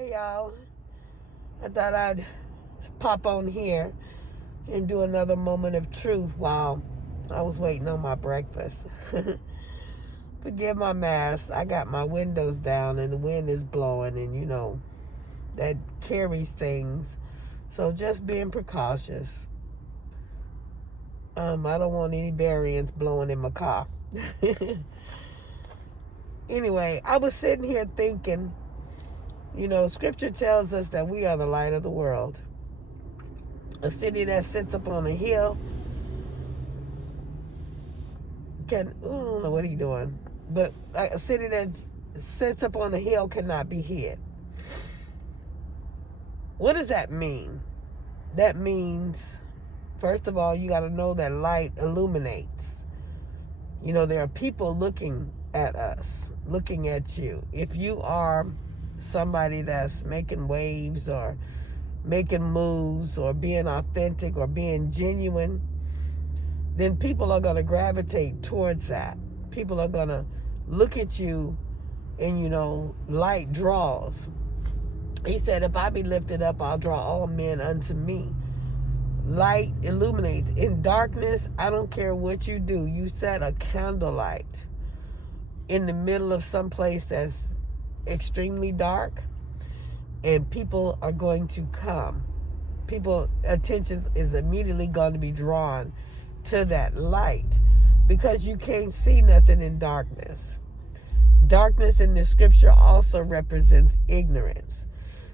Hey y'all, I thought I'd pop on here and do another moment of truth while I was waiting on my breakfast. Forgive my mess, I got my windows down and the wind is blowing, and that carries things. So just being precautious. I don't want any variants blowing in my car. Anyway, I was sitting here thinking, scripture tells us that we are the light of the world. A city that sits up on a hill I don't know what he's doing, but a city that sits up on a hill cannot be hid. What does that mean? That means, first of all, you got to know that light illuminates. There are people looking at us, looking at you. If you are somebody that's making waves or making moves or being authentic or being genuine, then people are going to gravitate towards that. People are going to look at you, and light draws. He said, if I be lifted up, I'll draw all men unto me. Light illuminates. In darkness, I don't care what you do. You set a candlelight in the middle of some place that's extremely dark, and people are going to come. People's attention is immediately going to be drawn to that light because you can't see nothing in darkness. Darkness in the scripture also represents ignorance.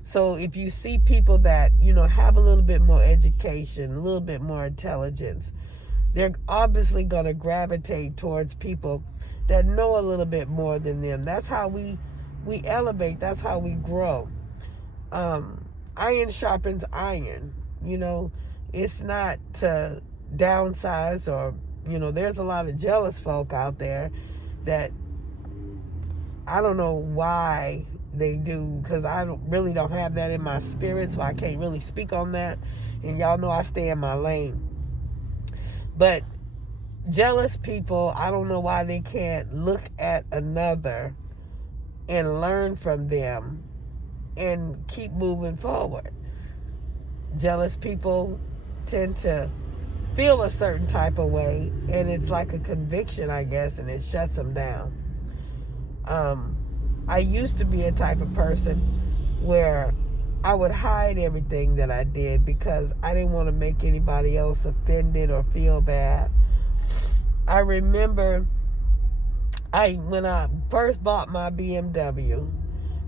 So if you see people that, have a little bit more education, a little bit more intelligence, they're obviously going to gravitate towards people that know a little bit more than them. That's how we elevate. That's how we grow. Iron sharpens iron. It's not to downsize or, there's a lot of jealous folk out there that I don't know why they do, because I really don't have that in my spirit, so I can't really speak on that. And y'all know I stay in my lane. But jealous people, I don't know why they can't look at another and learn from them and keep moving forward. Jealous people tend to feel a certain type of way, and it's like a conviction, I guess, and it shuts them down. I used to be a type of person where I would hide everything that I did because I didn't want to make anybody else offended or feel bad. I remember when I first bought my BMW,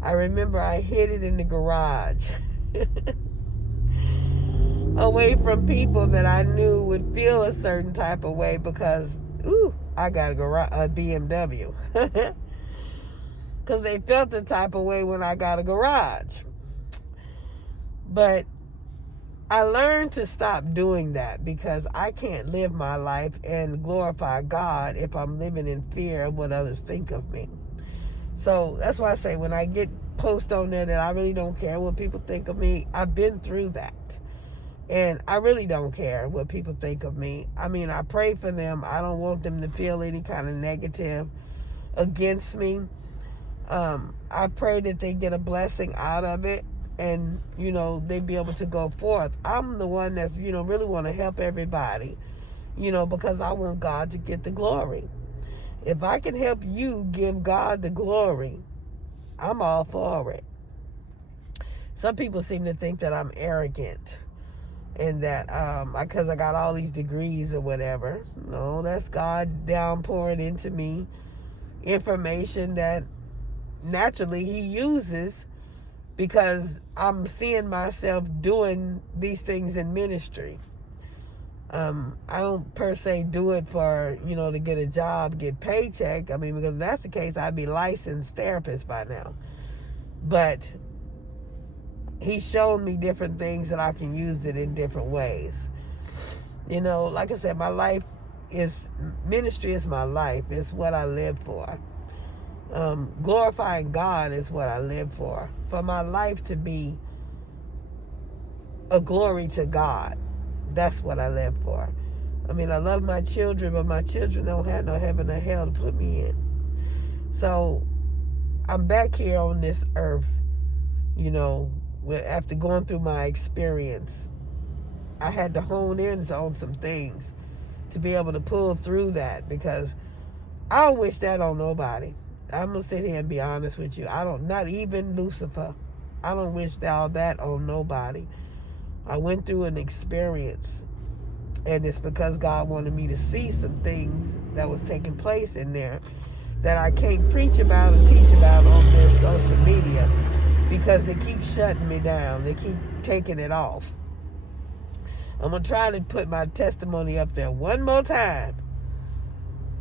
I remember I hid it in the garage away from people that I knew would feel a certain type of way because, I got a BMW. Because they felt the type of way when I got a garage. But I learned to stop doing that because I can't live my life and glorify God if I'm living in fear of what others think of me. So that's why I say when I get posts on there that I really don't care what people think of me, I've been through that. And I really don't care what people think of me. I mean, I pray for them. I don't want them to feel any kind of negative against me. I pray that they get a blessing out of it and, they be able to go forth. I'm the one that's, really want to help everybody, because I want God to get the glory. If I can help you give God the glory, I'm all for it. Some people seem to think that I'm arrogant and that because I got all these degrees or whatever. No, that's God downpouring into me information that naturally he uses because I'm seeing myself doing these things in ministry. I don't per se do it for, to get a job, get paycheck. I mean, because if that's the case, I'd be licensed therapist by now. But he's shown me different things that I can use it in different ways. Like I said, ministry is my life. It's what I live for. Glorifying God is what I live for my life to be a glory to God. That's what I live for. I mean, I love my children, but my children don't have no heaven or hell to put me in. So I'm back here on this earth, You know, after going through my experience, I had to hone in on some things to be able to pull through that, because I don't wish that on nobody. I'm going to sit here and be honest with you. Not even Lucifer. I don't wish all that on nobody. I went through an experience, and it's because God wanted me to see some things that was taking place in there that I can't preach about or teach about on this social media, because they keep shutting me down. They keep taking it off. I'm going to try to put my testimony up there one more time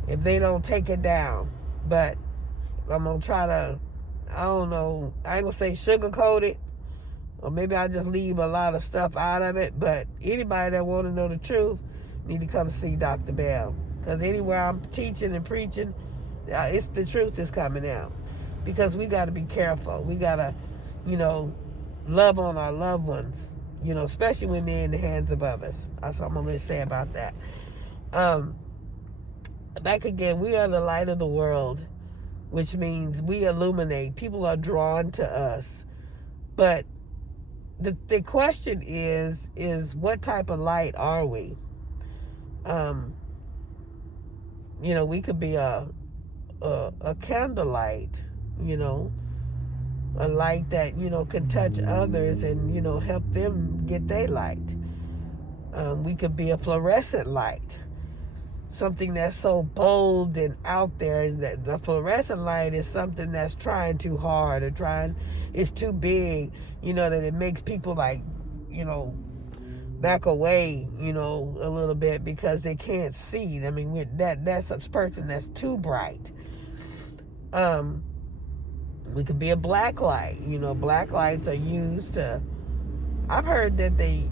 if they don't take it down. But I'm going to try to, I don't know, I ain't going to say sugarcoat it, or maybe I just leave a lot of stuff out of it. But anybody that want to know the truth need to come see Dr. Bell, because anywhere I'm teaching and preaching, it's the truth is coming out. Because we got to be careful. We got to, love on our loved ones, especially when they're in the hands of others. That's what I'm going to say about that. Back again, we are the light of the world, which means we illuminate. People are drawn to us. But the question is what type of light are we? We could be a candlelight, a light that, can touch others and, help them get their light. We could be a fluorescent light, something that's so bold and out there. That the fluorescent light is something that's trying too hard, or it's too big, that it makes people back away, a little bit, because they can't see. I mean, that's a person that's too bright. We could be a black light. Black lights are used to, I've heard that they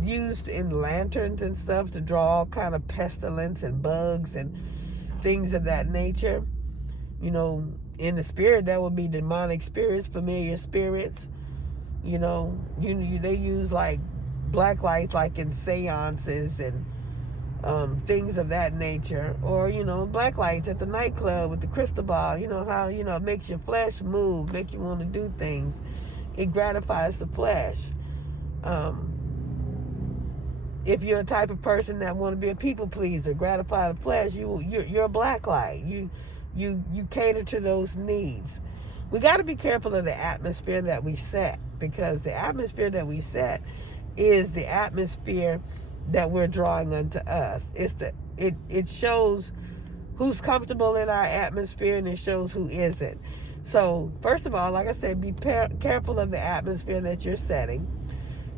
used in lanterns and stuff to draw all kind of pestilence and bugs and things of that nature. In the spirit, that would be demonic spirits, familiar spirits. They use black lights in seances and things of that nature, or black lights at the nightclub with the crystal ball. How it makes your flesh move, make you want to do things. It gratifies the flesh. If you're a type of person that want to be a people pleaser, gratify the flesh, you're a black light. You cater to those needs. We got to be careful of the atmosphere that we set, because the atmosphere that we set is the atmosphere that we're drawing unto us. It shows who's comfortable in our atmosphere, and it shows who isn't. So first of all, like I said, be careful of the atmosphere that you're setting,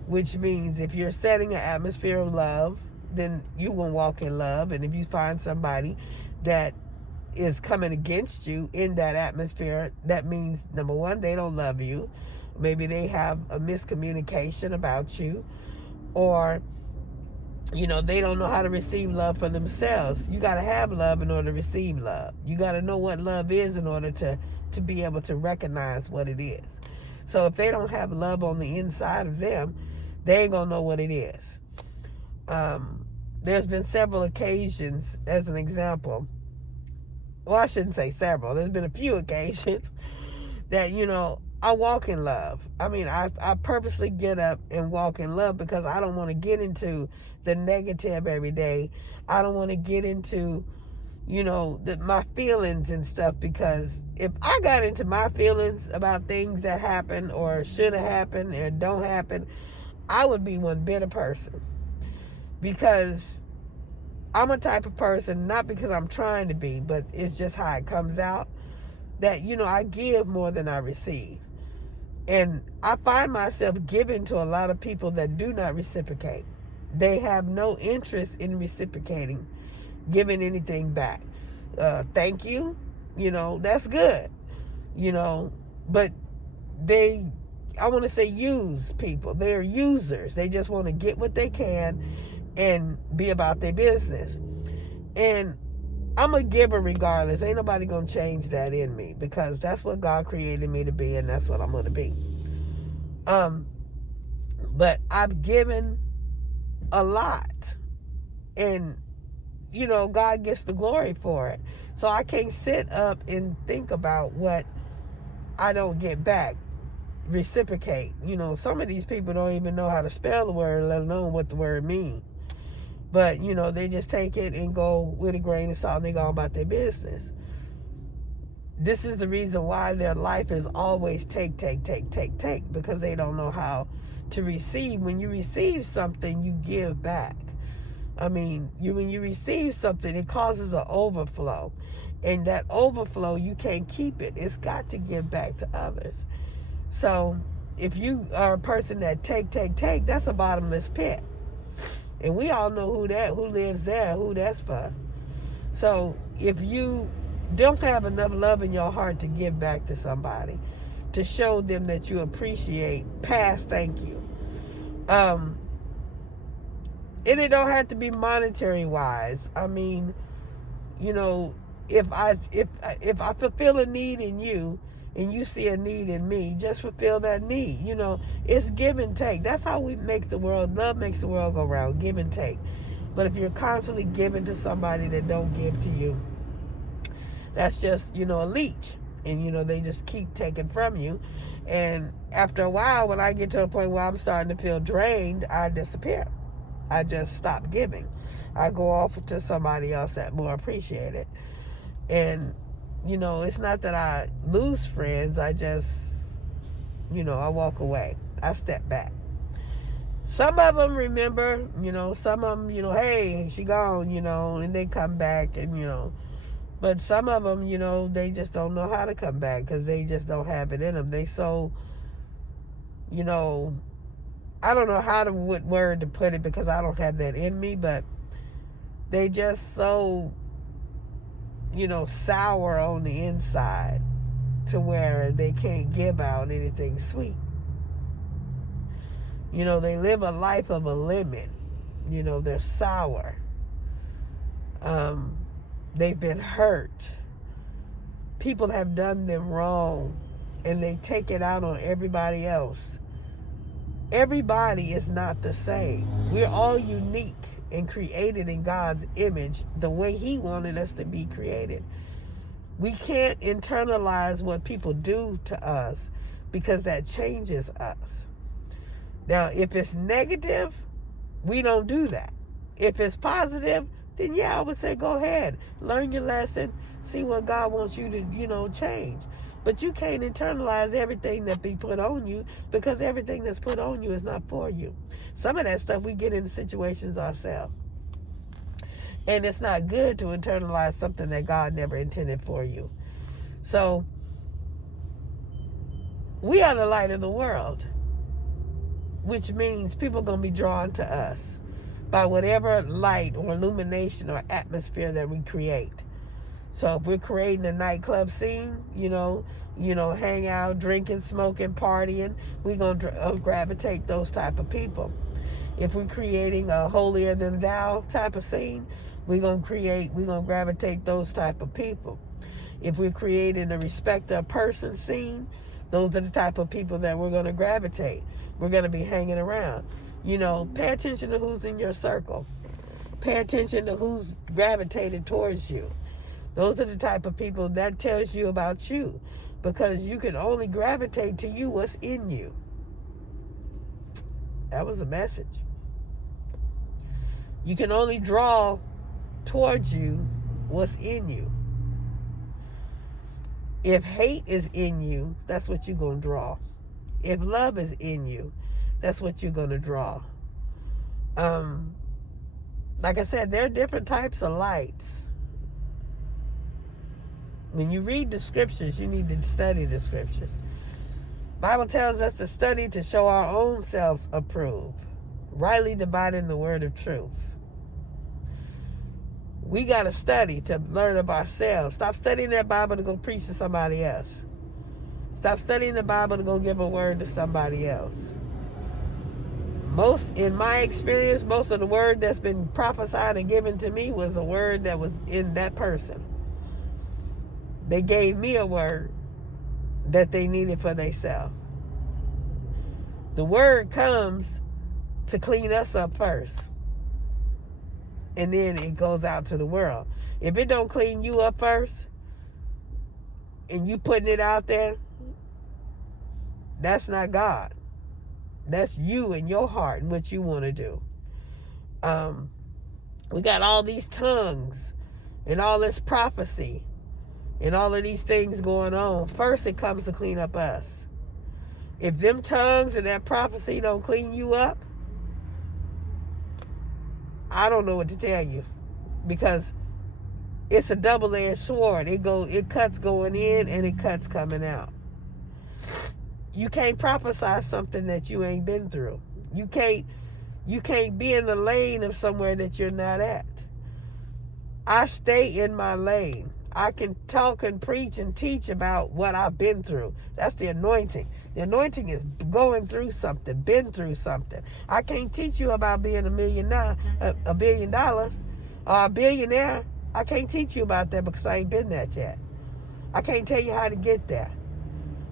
which means if you're setting an atmosphere of love, then you will walk in love. And if you find somebody that is coming against you in that atmosphere, that means, number one, they don't love you. Maybe they have a miscommunication about you, or they don't know how to receive love for themselves. You got to have love in order to receive love. You got to know what love is in order to be able to recognize what it is. So if they don't have love on the inside of them, they ain't going to know what it is. There's been several occasions, as an example. Well, I shouldn't say several. There's been a few occasions that, I walk in love. I mean, I purposely get up and walk in love, because I don't want to get into the negative every day. I don't want to get into, my feelings and stuff, because if I got into my feelings about things that happen or should have happened or don't happen, I would be one bitter person. Because I'm a type of person, not because I'm trying to be, but it's just how it comes out, that, I give more than I receive. And I find myself giving to a lot of people that do not reciprocate. They have no interest in reciprocating, giving anything back. Thank you, that's good, but I want to say use people. They're users. They just want to get what they can and be about their business. And I'm a giver regardless. Ain't nobody going to change that in me, because that's what God created me to be, and that's what I'm going to be. But I've given a lot, and God gets the glory for it. So I can't sit up and think about what I don't get back. reciprocate. Some of these people don't even know how to spell the word, let alone what the word means. But, they just take it and go with a grain of salt and they go about their business. This is the reason why their life is always take, because they don't know how to receive. When you receive something, you give back. When you receive something, it causes an overflow. And that overflow, you can't keep it. It's got to give back to others. So if you are a person that take, that's a bottomless pit. And we all know who lives there, who that's for. So if you don't have enough love in your heart to give back to somebody, to show them that you appreciate past thank you. And it don't have to be monetary wise. If I fulfill a need in you and you see a need in me, just fulfill that need. It's give and take. That's how we make the world. Love makes the world go round. Give and take. But if you're constantly giving to somebody that don't give to you, that's just, a leech. And, they just keep taking from you. And after a while, when I get to a point where I'm starting to feel drained, I disappear. I just stop giving. I go off to somebody else that more appreciate it. And, it's not that I lose friends. I just, I walk away. I step back. Some of them remember, some of them, hey, she gone, and they come back and, but some of them, they just don't know how to come back because they just don't have it in them. They so, I don't know what word to put it because I don't have that in me, but they just so, sour on the inside to where they can't give out anything sweet. They live a life of a lemon. They're sour. They've been hurt. People have done them wrong, and they take it out on everybody else. Everybody is not the same. We're all unique and created in God's image the way He wanted us to be created. We can't internalize what people do to us because that changes us. Now, if it's negative, we don't do that. If it's positive, then yeah, I would say go ahead. Learn your lesson. See what God wants you to, change. But you can't internalize everything that be put on you because everything that's put on you is not for you. Some of that stuff we get into situations ourselves. And it's not good to internalize something that God never intended for you. So, we are the light of the world, which means people are going to be drawn to us by whatever light or illumination or atmosphere that we create. So if we're creating a nightclub scene, hang out, drinking, smoking, partying, we're going to gravitate those type of people. If we're creating a holier than thou type of scene, we're going to gravitate those type of people. If we're creating a respect a person scene, those are the type of people that we're going to gravitate. We're going to be hanging around. Pay attention to who's in your circle. Pay attention to who's gravitated towards you. Those are the type of people that tells you about you, because you can only gravitate to you what's in you. That was a message. You can only draw towards you what's in you. If hate is in you, that's what you're going to draw. If love is in you, that's what you're going to draw. Like I said, there are different types of lights. When you read the scriptures, you need to study the scriptures. Bible tells us to study to show our own selves approved, rightly dividing the word of truth. We got to study to learn of ourselves. Stop studying that Bible to go preach to somebody else. Stop studying the Bible to go give a word to somebody else. In my experience, most of the word that's been prophesied and given to me was a word that was in that person. They gave me a word that they needed for themselves. The word comes to clean us up first. And then it goes out to the world. If it don't clean you up first, and you putting it out there, That's not God. That's you and your heart and what you want to do. We got all these tongues and all this prophecy and all of these things going on. First, it comes to clean up us. If them tongues and that prophecy don't clean you up, I don't know what to tell you, because it's a double-edged sword. It cuts going in and it cuts coming out. You can't prophesy something that you ain't been through. You can't be in the lane of somewhere that you're not at. I stay in my lane. I can talk and preach and teach about what I've been through. That's the anointing. The anointing is going through something, been through something. I can't teach you about being $1 billion, or a billionaire. I can't teach you about that because I ain't been that yet. I can't tell you how to get there.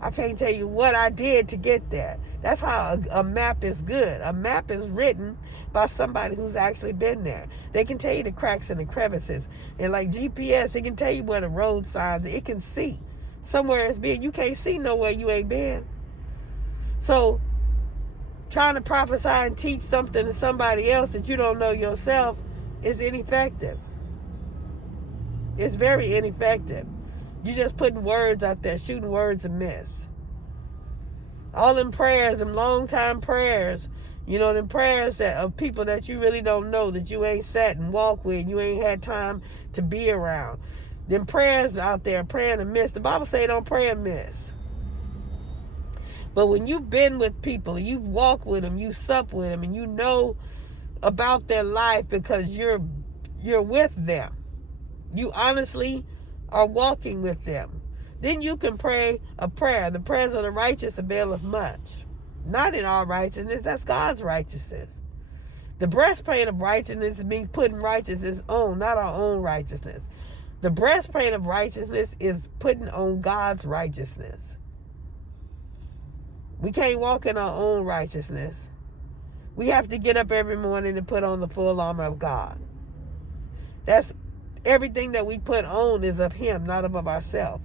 I can't tell you what I did to get there. That's how a map is good. A map is written by somebody who's actually been there. They can tell you the cracks and the crevices. And like GPS, it can tell you where the road signs, it can see. Somewhere it's been. You can't see nowhere you ain't been. So trying to prophesy and teach something to somebody else that you don't know yourself is ineffective. It's very ineffective. You're just putting words out there, shooting words and miss. All them prayers, them long time prayers, them prayers that of people that you really don't know, that you ain't sat and walked with, you ain't had time to be around. Them prayers out there, praying and miss. The Bible say don't pray and miss. But when you've been with people, you've walked with them, you sup with them, and you know about their life because you're with them. You honestly are walking with them. Then you can pray a prayer. The prayers of the righteous availeth much. Not in our righteousness, that's God's righteousness. The breastplate of righteousness means putting righteousness on, not our own righteousness. The breastplate of righteousness is putting on God's righteousness. We can't walk in our own righteousness. We have to get up every morning and put on the full armor of God. That's everything that we put on is of Him, not of ourselves.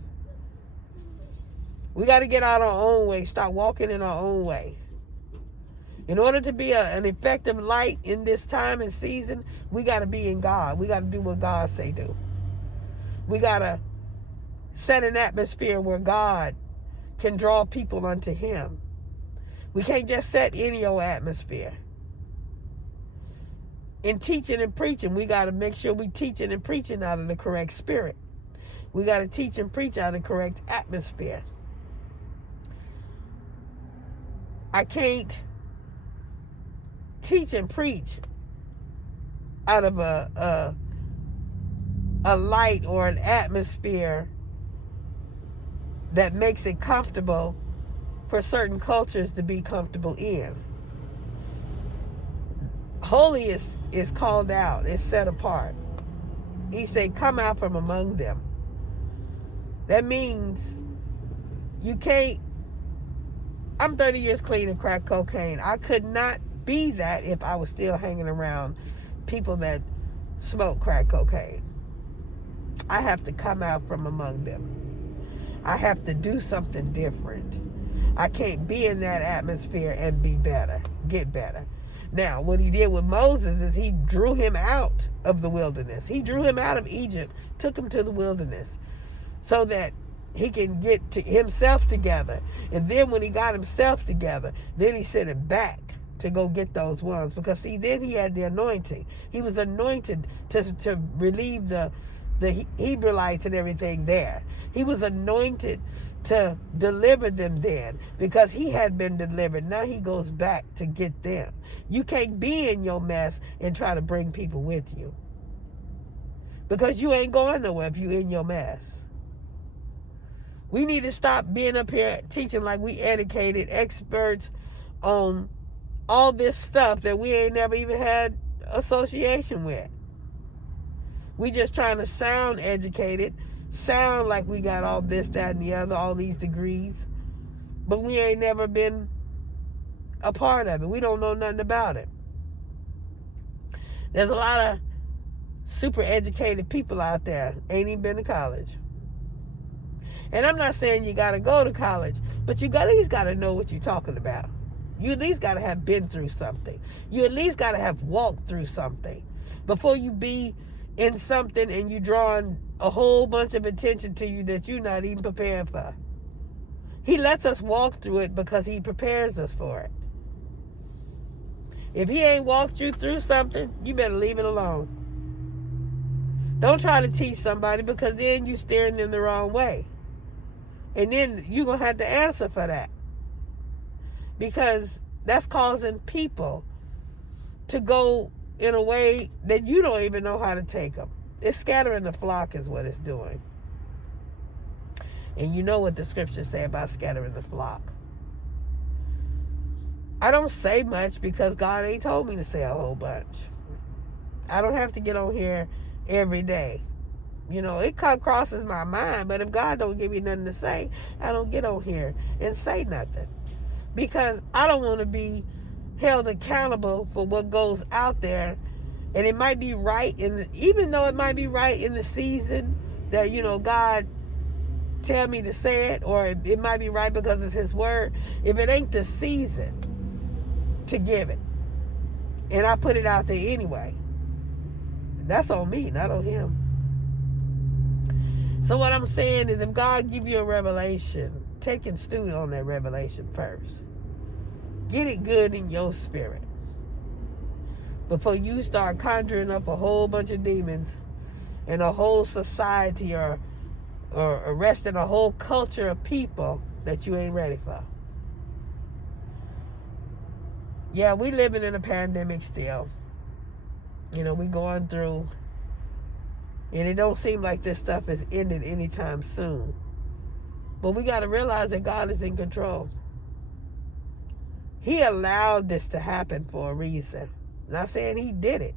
We got to get out our own way, stop walking in our own way. In order to be an effective light in this time and season, we got to be in God. We got to do what God say do. We got to set an atmosphere where God can draw people unto Him. We can't just set any old atmosphere. In teaching and preaching, we got to make sure we teaching and preaching out of the correct spirit. We got to teach and preach out of the correct atmosphere. I can't teach and preach out of a light or an atmosphere that makes it comfortable for certain cultures to be comfortable in. Holy is called out, is set apart. He said, come out from among them. That means you can't. I'm 30 years clean of crack cocaine. I could not be that if I was still hanging around people that smoke crack cocaine. I have to come out from among them. I have to do something different. I can't be in that atmosphere and be better, get better. Now, what He did with Moses is He drew him out of the wilderness. He drew him out of Egypt, took him to the wilderness so that he can get to himself together. And then when he got himself together, then He sent him back to go get those ones. Because see, then he had the anointing. He was anointed to relieve the Hebrewites and everything there. He was anointed to deliver them then because he had been delivered. Now he goes back to get them. You can't be in your mess and try to bring people with you because you ain't going nowhere if you in your mess. We need to stop being up here teaching like we educated experts on all this stuff that we ain't never even had association with. We just trying to sound educated, sound like we got all this, that, and the other, all these degrees, but we ain't never been a part of it. We don't know nothing about it. There's a lot of super educated people out there, ain't even been to college. And I'm not saying you got to go to college, but you at least got to know what you're talking about. You at least got to have been through something. You at least got to have walked through something before you be in something and you drawing a whole bunch of attention to you that you're not even prepared for. He lets us walk through it because he prepares us for it. If he ain't walked you through something, you better leave it alone. Don't try to teach somebody, because then you're steering them the wrong way. And then you're going to have to answer for that. Because that's causing people to go in a way that you don't even know how to take them. It's scattering the flock is what it's doing. And you know what the scriptures say about scattering the flock. I don't say much because God ain't told me to say a whole bunch. I don't have to get on here every day. You know, it crosses my mind, but if God don't give me nothing to say, I don't get on here and say nothing. Because I don't want to be held accountable for what goes out there. And it might be right, even though it might be right in the season that, you know, God tell me to say it, or it might be right because it's his word. If it ain't the season to give it, and I put it out there anyway, that's on me, not on him. So what I'm saying is, if God give you a revelation, take and stew on that revelation first. Get it good in your spirit before you start conjuring up a whole bunch of demons and a whole society, or arresting a whole culture of people that you ain't ready for. Yeah, we living in a pandemic still. You know, we going through, and it don't seem like this stuff is ending anytime soon. But we got to realize that God is in control. He allowed this to happen for a reason. Not saying he did it,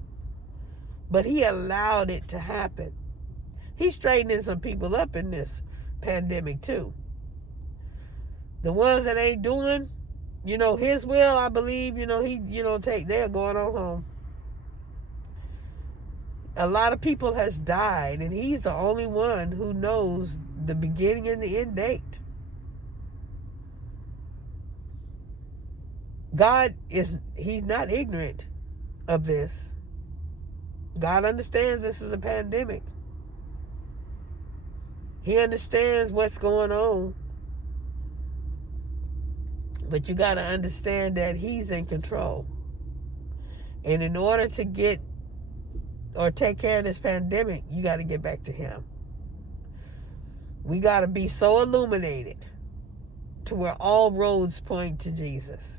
but he allowed it to happen. He's straightening some people up in this pandemic too. The ones that ain't doing, you know, his will, I believe, you know, they're going on home. A lot of people has died, and he's the only one who knows the beginning and the end date. He's not ignorant of this. God understands this is a pandemic. He understands what's going on. But you got to understand that he's in control. And in order to get or take care of this pandemic, you got to get back to him. We got to be so illuminated to where all roads point to Jesus.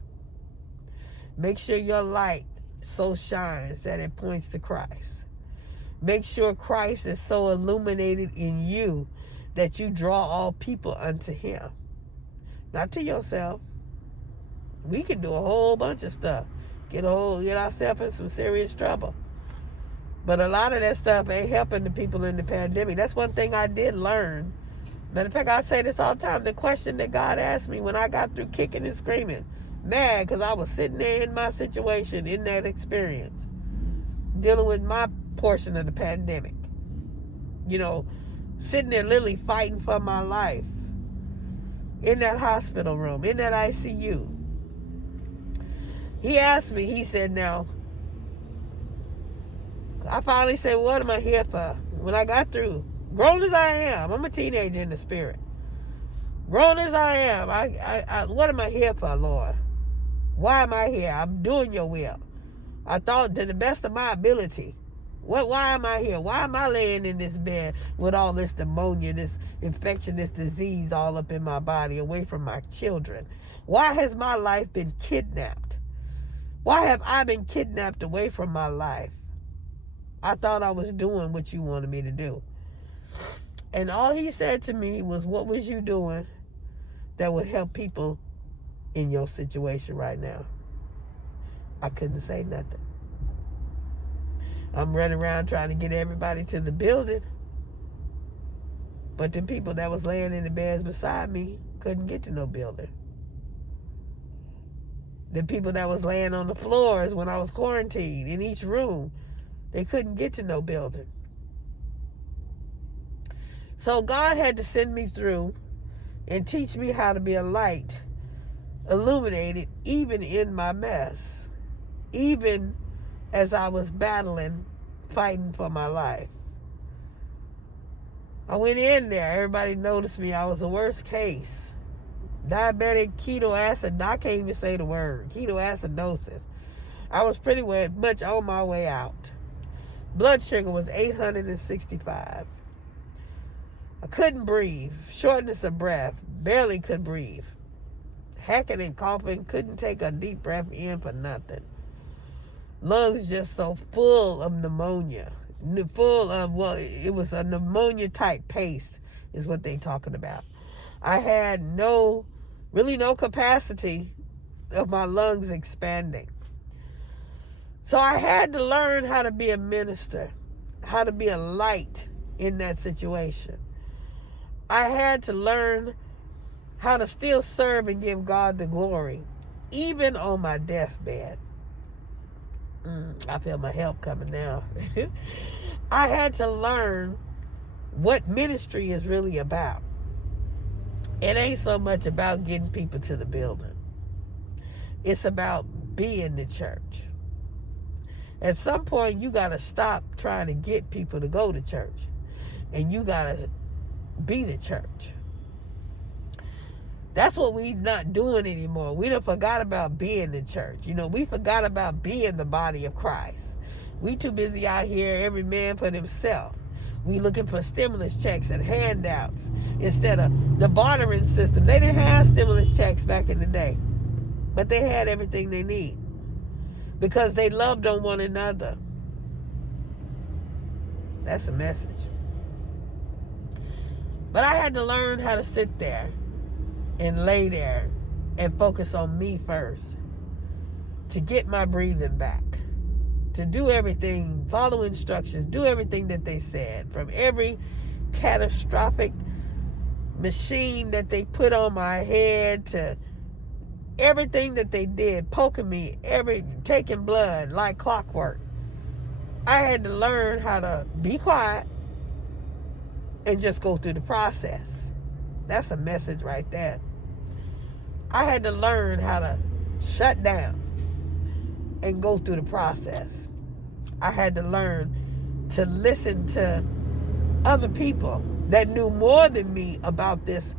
Make sure your light so shines that it points to Christ. Make sure Christ is so illuminated in you that you draw all people unto him. Not to yourself. We can do a whole bunch of stuff. Get ourselves in some serious trouble. But a lot of that stuff ain't helping the people in the pandemic. That's one thing I did learn. Matter of fact, I say this all the time. The question that God asked me when I got through kicking and screaming, mad because I was sitting there in my situation, in that experience, dealing with my portion of the pandemic. You know, sitting there literally fighting for my life in that hospital room, in that ICU. He asked me, he said, now, I finally said, what am I here for? When I got through, grown as I am, I'm a teenager in the spirit. Grown as I am, I what am I here for, Lord? Why am I here? I'm doing your will. I thought to the best of my ability. Why am I here? Why am I laying in this bed with all this pneumonia, this infection, this disease all up in my body, away from my children? Why has my life been kidnapped? Why have I been kidnapped away from my life? I thought I was doing what you wanted me to do. And all he said to me was, what was you doing that would help people in your situation right now? I couldn't say nothing. I'm running around trying to get everybody to the building. But the people that was laying in the beds beside me couldn't get to no building. The people that was laying on the floors when I was quarantined in each room, they couldn't get to no building. So God had to send me through and teach me how to be a light, illuminated even in my mess, even as I was battling, fighting for my life. I went in there. Everybody noticed me. I was the worst case. Diabetic ketoacid. I can't even say the word. Ketoacidosis. I was pretty much on my way out. Blood sugar was 865. I couldn't breathe. Shortness of breath. Barely could breathe. Hacking and coughing. Couldn't take a deep breath in for nothing. Lungs just so full of pneumonia. Full of, well, it was a pneumonia type paste is what they talking about. I had really no capacity of my lungs expanding. So I had to learn how to be a minister, how to be a light in that situation. I had to learn how to still serve and give God the glory, even on my deathbed. I feel my help coming now. I had to learn what ministry is really about. It ain't so much about getting people to the building. It's about being the church. At some point, you got to stop trying to get people to go to church. And you got to be the church. That's what we not doing anymore. We done forgot about being the church. We forgot about being the body of Christ. We too busy out here, every man for himself. We looking for stimulus checks and handouts instead of the bartering system. They didn't have stimulus checks back in the day, but they had everything they need because they loved on one another. That's a message. But I had to learn how to sit there and lay there and focus on me first, to get my breathing back, to do everything, follow instructions, do everything that they said, from every catastrophic machine that they put on my head to everything that they did, poking me, taking blood like clockwork. I had to learn how to be quiet and just go through the process. That's a message right there. I had to learn how to shut down and go through the process. I had to learn to listen to other people that knew more than me about this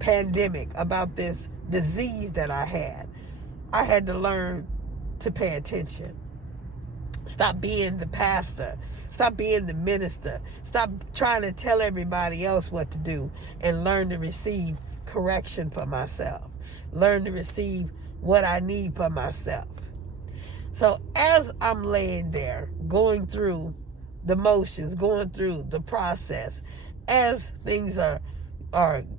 pandemic, about this disease that I had. I had to learn to pay attention. Stop being the pastor. Stop being the minister. Stop trying to tell everybody else what to do and learn to receive correction for myself. Learn to receive what I need for myself. So as I'm laying there, going through the motions, going through the process, as things are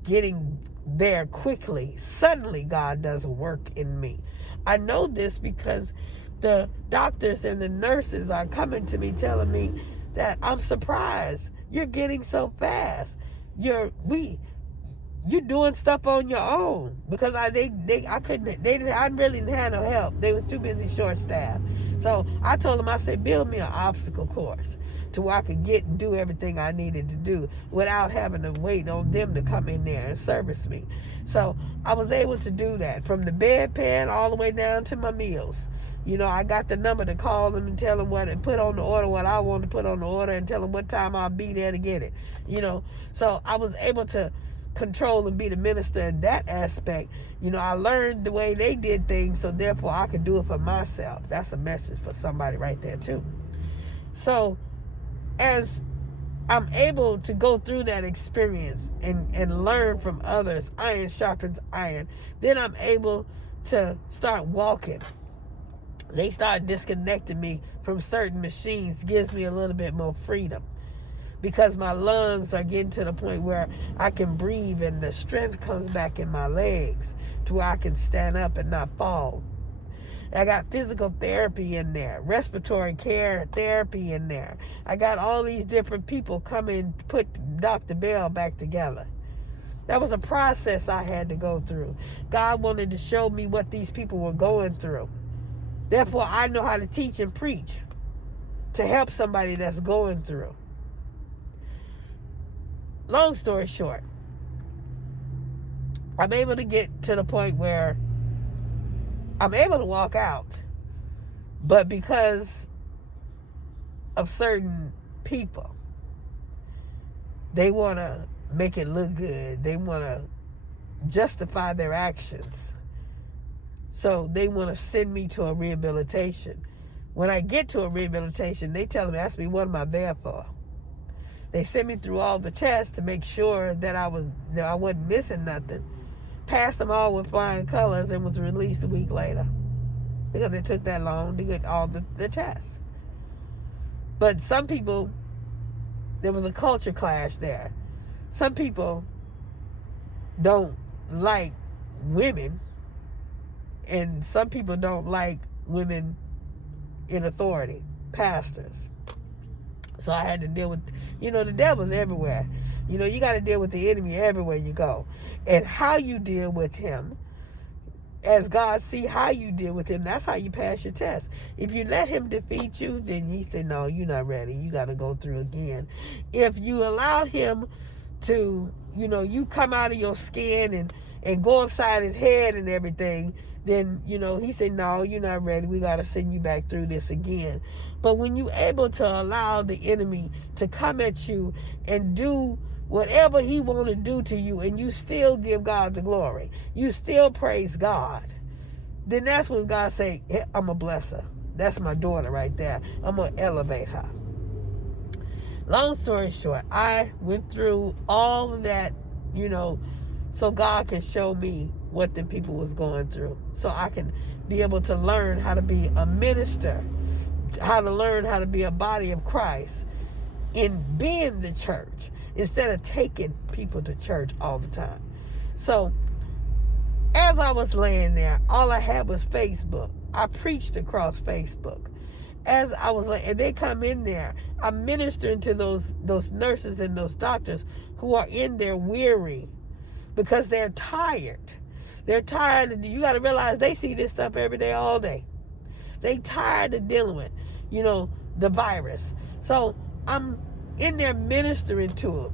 getting there quickly, suddenly God does a work in me. I know this because the doctors and the nurses are coming to me telling me that I'm surprised you're getting so fast. You're doing stuff on your own, because I really didn't have no help. They was too busy short staffed. So I told them, I said, build me an obstacle course to where I could get and do everything I needed to do without having to wait on them to come in there and service me. So I was able to do that, from the bedpan all the way down to my meals. I got the number to call them and tell them and put on the order what I want to put on the order, and tell them what time I'll be there to get it. So I was able to control and be the minister in that aspect. I learned the way they did things, so therefore I could do it for myself. That's a message for somebody right there too. So as I'm able to go through that experience and learn from others, iron sharpens iron, then I'm able to start walking. They start disconnecting me from certain machines, gives me a little bit more freedom, because my lungs are getting to the point where I can breathe and the strength comes back in my legs to where I can stand up and not fall. I got physical therapy in there, respiratory care therapy in there. I got all these different people coming to put Dr. Bell back together. That was a process I had to go through. God wanted to show me what these people were going through. Therefore, I know how to teach and preach to help somebody that's going through. long story short, I'm able to get to the point where I'm able to walk out, but because of certain people, they want to make it look good. They want to justify their actions. So they want to send me to a rehabilitation. When I get to a rehabilitation, they tell me, ask me, what am I there for? They sent me through all the tests to make sure that I wasn't missing nothing. Passed them all with flying colors and was released a week later because it took that long to get all the tests. But some people, there was a culture clash there. Some people don't like women, and some people don't like women in authority, pastors. So I had to deal with, the devil's everywhere. You got to deal with the enemy everywhere you go. And how you deal with him, as God see how you deal with him, that's how you pass your test. If you let him defeat you, then he say, no, you're not ready. You got to go through again. If you allow him to, you come out of your skin and go upside his head and everything, then, he said, no, you're not ready. We got to send you back through this again. But when you're able to allow the enemy to come at you and do whatever he want to do to you, and you still give God the glory, you still praise God, then that's when God say, hey, I'm going to bless her. That's my daughter right there. I'm going to elevate her. Long story short, I went through all of that, so God can show me what the people was going through, so I can be able to learn how to be a minister, how to learn how to be a body of Christ in being the church, instead of taking people to church all the time. So as I was laying there, all I had was Facebook. I preached across Facebook. As I was laying, and they come in there, I'm ministering to those nurses and those doctors who are in there weary because they're tired. They're tired. You got to realize they see this stuff every day, all day. They tired of dealing with, the virus. So I'm in there ministering to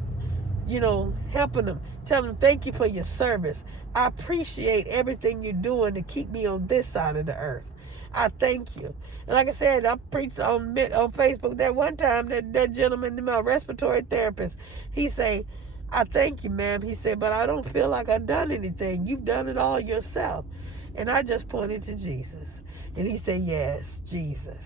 them, helping them, telling them, thank you for your service. I appreciate everything you're doing to keep me on this side of the earth. I thank you. And like I said, I preached on Facebook that one time, that gentleman, my respiratory therapist, he say, I thank you, ma'am. He said, but I don't feel like I've done anything. You've done it all yourself. And I just pointed to Jesus. And he said, yes, Jesus.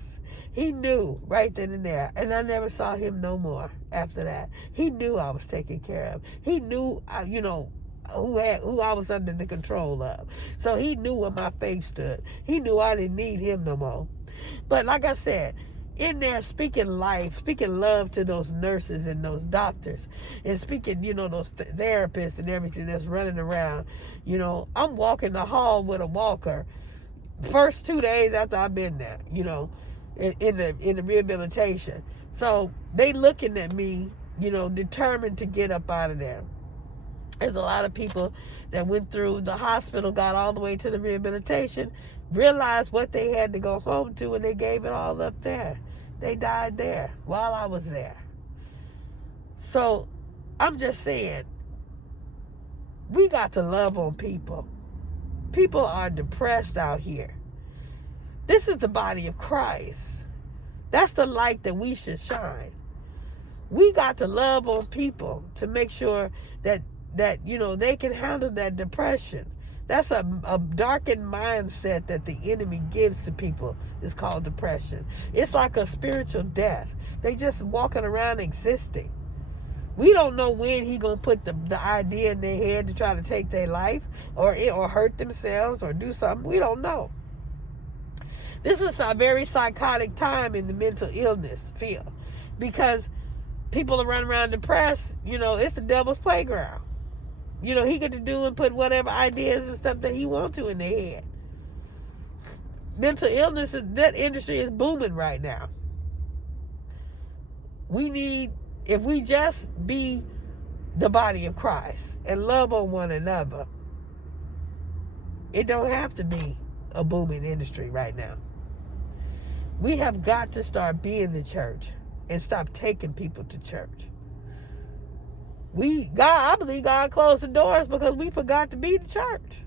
He knew right then and there. And I never saw him no more after that. He knew I was taken care of. He knew, who I was under the control of. So he knew where my faith stood. He knew I didn't need him no more. But like I said, in there speaking life, speaking love to those nurses and those doctors, and speaking, those therapists and everything that's running around. I'm walking the hall with a walker first 2 days after I've been there, in the rehabilitation. So they looking at me, determined to get up out of there. There's a lot of people that went through the hospital, got all the way to the rehabilitation, realized what they had to go home to, and they gave it all up there. They died there while I was there. So I'm just saying, we got to love on people. People are depressed out here. This is the body of Christ. That's the light that we should shine. We got to love on people to make sure that they can handle that depression. That's a darkened mindset that the enemy gives to people. It's called depression. It's like a spiritual death. They just walking around existing. We don't know when he gonna put the idea in their head to try to take their life or hurt themselves or do something. We don't know. This is a very psychotic time in the mental illness field, because people are running around depressed. It's the devil's playground. He get to do and put whatever ideas and stuff that he wants to in their head. Mental illness, that industry is booming right now. If we just be the body of Christ and love on one another, it don't have to be a booming industry right now. We have got to start being the church and stop taking people to church. I believe God closed the doors because we forgot to be the church.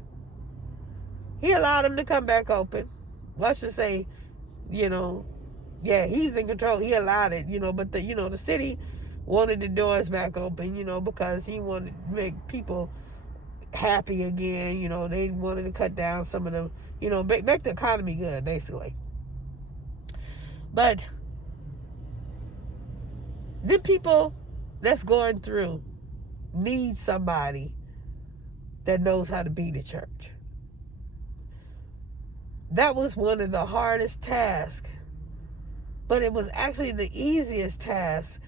He allowed them to come back open. Let's just say, you know, yeah, he's in control. He allowed it, but the city wanted the doors back open, because he wanted to make people happy again. They wanted to cut down some of the, make the economy good, basically. But the people that's going through need somebody that knows how to be the church. That was one of the hardest tasks, but it was actually the easiest task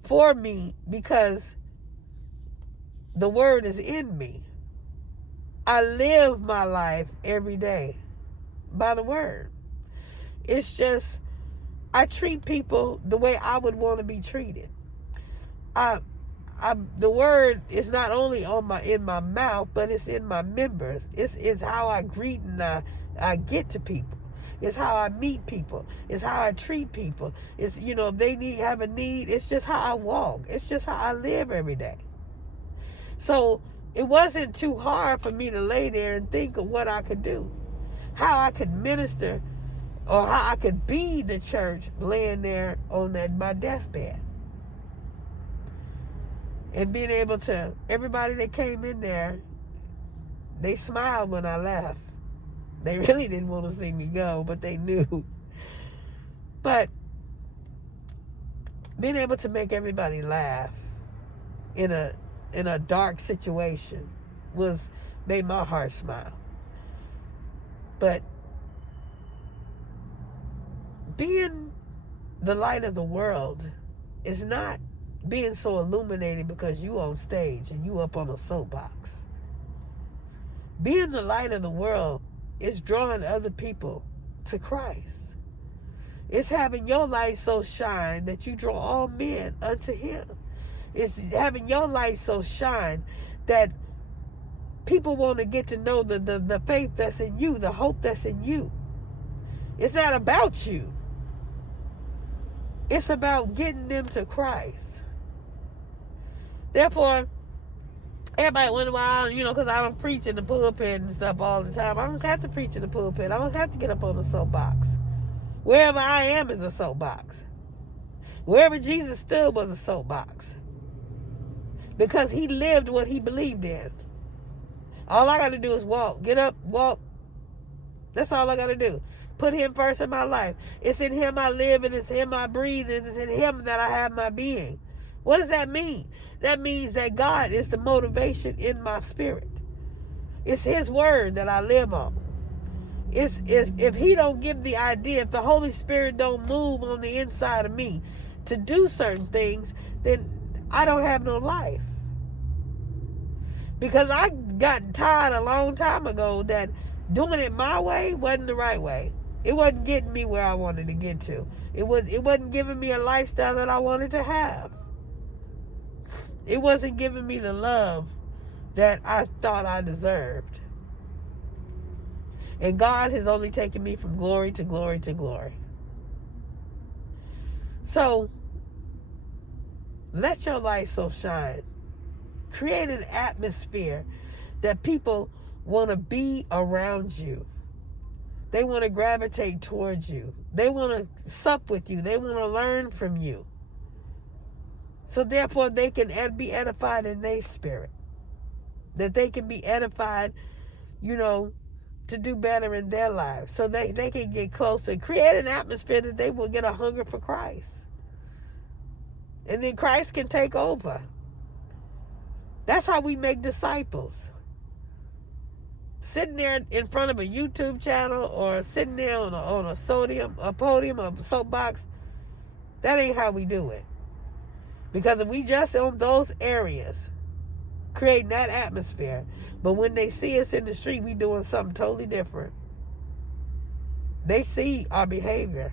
for me because the word is in me. I live my life every day by the word. It's just, I treat people the way I would want to be treated. The word is not only in my mouth, but it's in my members. It's how I greet and I get to people. It's how I meet people. It's how I treat people. It's, if they have a need, it's just how I walk. It's just how I live every day. So it wasn't too hard for me to lay there and think of what I could do, how I could minister, or how I could be the church laying there on my deathbed. And being able to, everybody that came in there, they smiled when I left. They really didn't want to see me go, but they knew. But being able to make everybody laugh in a dark situation made my heart smile. But being the light of the world is not being so illuminated because you on stage and you up on a soapbox. Being the light of the world is drawing other people to Christ. It's having your light so shine that you draw all men unto him. It's having your light so shine that people want to get to know the faith that's in you, the hope that's in you. It's not about you. It's about getting them to Christ. Therefore, everybody wonder why, because I don't preach in the pulpit and stuff all the time. I don't have to preach in the pulpit. I don't have to get up on the soapbox. Wherever I am is a soapbox. Wherever Jesus stood was a soapbox. Because he lived what he believed in. All I got to do is walk. Get up, walk. That's all I got to do. Put him first in my life. It's in him I live, and it's him I breathe, and it's in him that I have my being. What does that mean? That means that God is the motivation in my spirit. It's his word that I live on. If he don't give the idea, if the Holy Spirit don't move on the inside of me to do certain things, then I don't have no life. Because I got tired a long time ago that doing it my way wasn't the right way. It wasn't getting me where I wanted to get to. It wasn't giving me a lifestyle that I wanted to have. It wasn't giving me the love that I thought I deserved. And God has only taken me from glory to glory to glory. So, let your light so shine. Create an atmosphere that people want to be around you. They want to gravitate towards you. They want to sup with you. They want to learn from you. So therefore they can be edified in their spirit. That they can be edified, to do better in their lives. So they can get closer. Create an atmosphere that they will get a hunger for Christ. And then Christ can take over. That's how we make disciples. Sitting there in front of a YouTube channel or sitting there on a podium, a soapbox, that ain't how we do it. Because if we just on those areas, creating that atmosphere, but when they see us in the street, we doing something totally different. They see our behavior.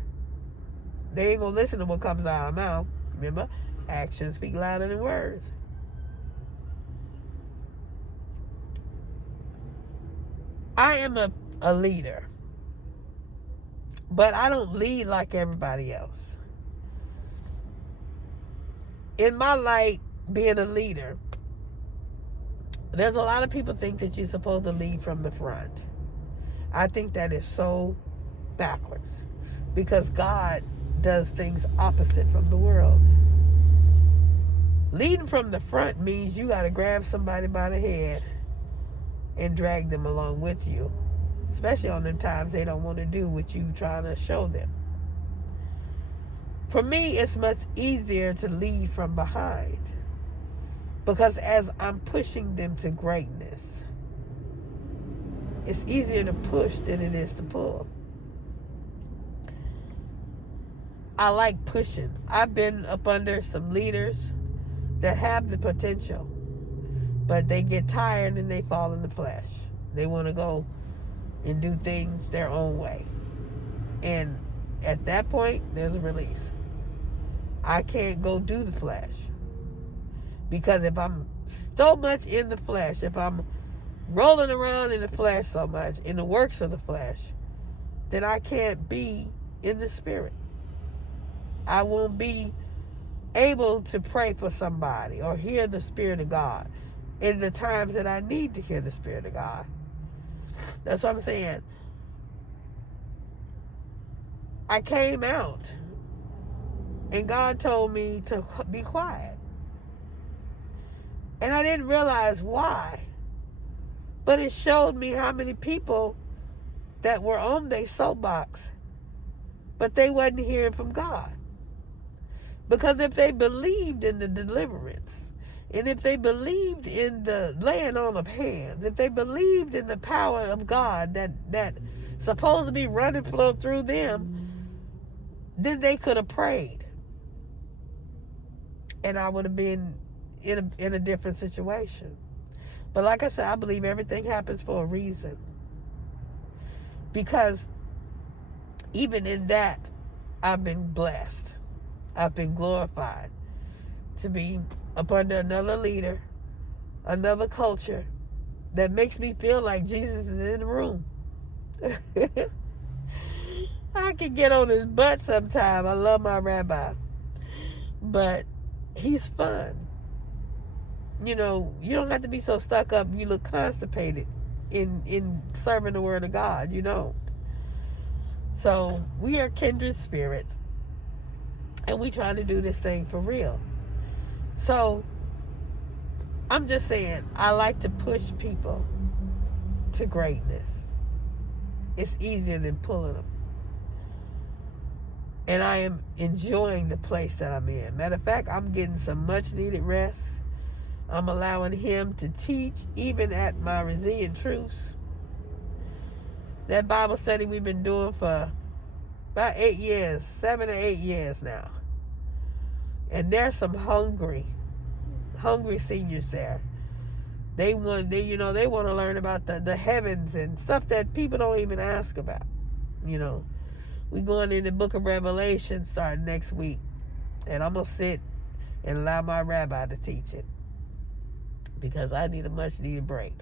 They ain't gonna listen to what comes out of our mouth. Remember, actions speak louder than words. I am a leader, but I don't lead like everybody else. In my light, being a leader, There's a lot of people think that you're supposed to lead from the front. I think that is so backwards, because God does things opposite from the world. Leading from the front means you got to grab somebody by the head and drag them along with you, especially on the times they don't want to do what you trying to show them. For me, it's much easier to lead from behind, because as I'm pushing them to greatness, it's easier to push than it is to pull. I like pushing. I've been up under some leaders that have the potential, but they get tired and they fall in the flesh. They want to go and do things their own way. And at that point, there's a release. I can't go do the flesh. Because if I'm so much in the flesh, if I'm rolling around in the flesh so much, in the works of the flesh, then I can't be in the spirit. I won't be able to pray for somebody or hear the Spirit of God in the times that I need to hear the Spirit of God. That's what I'm saying. I came out and God told me to be quiet. And I didn't realize why. But it showed me how many people that were on their soapbox, but they wasn't hearing from God. Because if they believed in the deliverance, and if they believed in the laying on of hands, if they believed in the power of God that supposed to be running flow through them, then they could have prayed. And I would have been in a different situation. But like I said, I believe everything happens for a reason. Because even in that, I've been blessed. I've been glorified to be up under another leader, another culture that makes me feel like Jesus is in the room. I can get on his butt sometime. I love my rabbi. But he's fun. You know, you don't have to be so stuck up you look constipated in serving the word of God. You don't. So we are kindred spirits. And we trying to do this thing for real. So, I'm just saying, I like to push people to greatness. It's easier than pulling them. And I am enjoying the place that I'm in. Matter of fact, I'm getting some much needed rest. I'm allowing him to teach, even at my Resilient Truths. That Bible study we've been doing for about 8 years, 7 or 8 years now. And there's some hungry seniors there. They want to learn about the heavens and stuff that people don't even ask about. You know, we going in the book of Revelation starting next week. And I'm going to sit and allow my rabbi to teach it. Because I need a much needed break.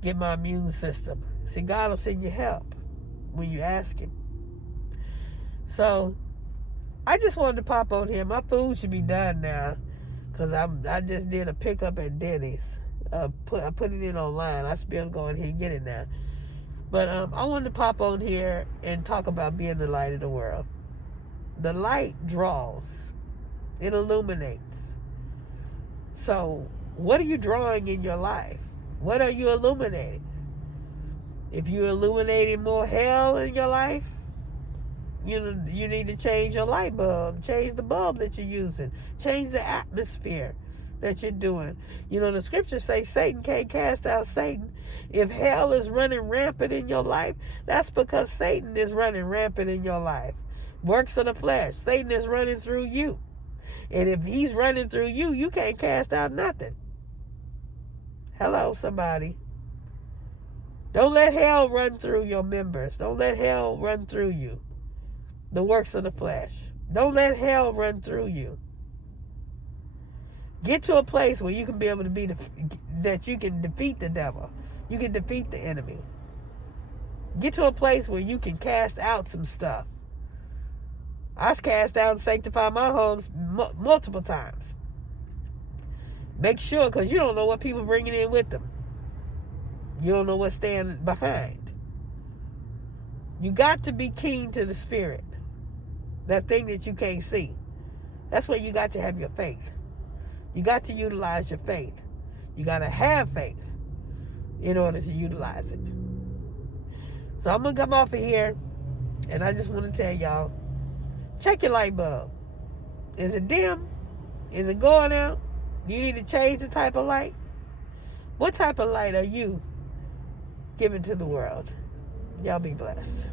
Get my immune system. See, God will send you help when you ask him. So, I just wanted to pop on here. My food should be done now, because I just did a pickup at Denny's. I put it in online. I should be able to go in here and get it now. But I wanted to pop on here and talk about being the light of the world. The light draws. It illuminates. So, what are you drawing in your life? What are you illuminating? If you're illuminating more hell in your life, you need to change your light bulb. Change the bulb that you're using. Change the atmosphere that you're doing. You know, the scriptures say Satan can't cast out Satan. If hell is running rampant in your life, that's because Satan is running rampant in your life. Works of the flesh. Satan is running through you. And if he's running through you, you can't cast out nothing. Hello, somebody. Don't let hell run through your members. Don't let hell run through you. The works of the flesh. Don't let hell run through you. Get to a place where you can be able to that you can defeat the devil. You can defeat the enemy. Get to a place where you can cast out some stuff. I cast out and sanctify my homes multiple times. Make sure, because you don't know what people bringing in with them. You don't know what's staying behind. You got to be keen to the spirit. That thing that you can't see. That's where you got to have your faith. You got to utilize your faith. You got to have faith in order to utilize it. So I'm going to come off of here, and I just want to tell y'all, check your light bulb. Is it dim? Is it going out? Do you need to change the type of light? What type of light are you giving to the world? Y'all be blessed.